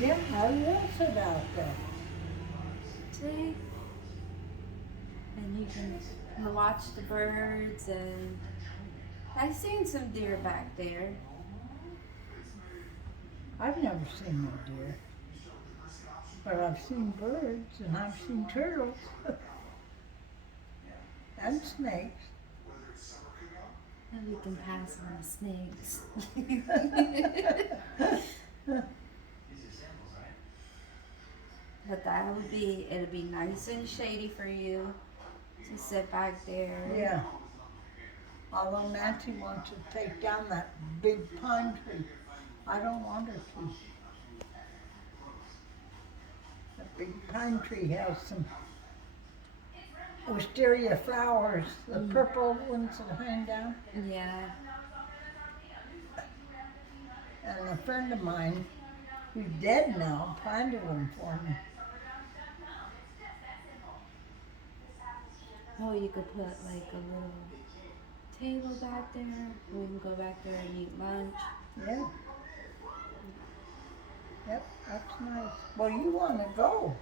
Yeah, I will sit out there. See? And you can watch the birds, and I've seen some deer back there. I've never seen no deer, but I've seen birds and I've seen turtles and snakes. And we can pass on the snakes. But that would be, it'll be nice and shady for you to sit back there. Yeah. Although Nancy wants to take down that big pine tree. I don't want her to. The big pine tree has some wisteria flowers, the purple ones that hang down. Yeah. And a friend of mine, who's dead now, planted them for me. Oh, you could put like a little table back there. We can go back there and eat lunch. Yeah. Yep, that's nice. Well, you want to go.